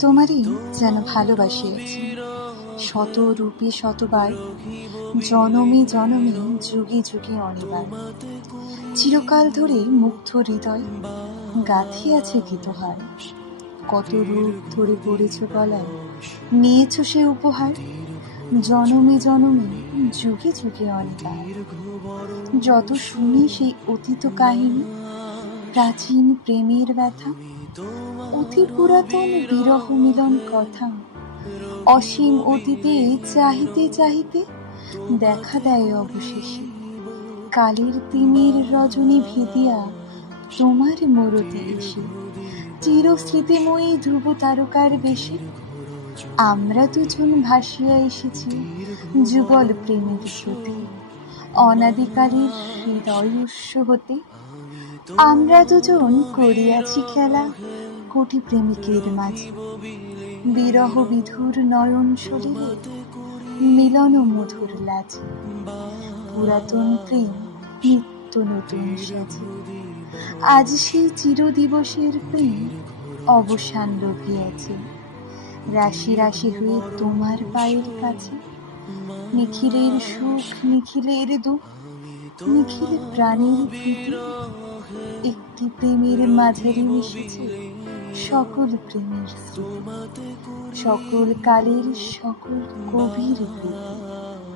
তোমারই যেন ভালোবাসিয়াছি শত রূপে শতবার, জনমে জনমে যুগে যুগে অনিবার। চিরকাল ধরে মুগ্ধ হৃদয় গাঁথিয়াছে গীতহার। কত রূপ ধরে পড়েছ গলায়, নিয়েছ সে উপহার। জনমে জনমে যুগে যুগে অনিবার। যত শুনি সেই অতীত কাহিনী, প্রাচীন প্রেমের ব্যথা, অতি পুরাতন বিরহ মিলন কথা, অসীম অতীতে চাহিতে চাহিতে দেখা দেয় অবশেষে কালের তিমির রজনী ভিদিয়া তোমার মূরতি এসে। চিরস্মৃতিময়ী ধ্রুব তারকার বেশে আমরা দুজন ভাসিয়া এসেছি যুগল প্রেমের স্রোতে। অনাদিকালের হৃদয় উৎস হতে আমরা দুজন করিয়াছি খেলা কোটি প্রেমিকের মাঝে। বিরহ বিধুর নয়ন সলিলে মিলন মধুর লাজে। পুরাতন প্রেম নিত্য নতুন সাজে। আজ সেই চিরদিবসের প্রেম অবসান লভিয়াছে। রাশি রাশি হয়ে তোমার পায়ের কাছে। নিখিলের সুখ নিখিলের দুঃখ, নিখিল প্রাণের প্রীতি, একটি প্রেমের মাঝারি মিশেছে সকল প্রেমের স্মৃতি, সকল কালের সকল কবির প্রীতি।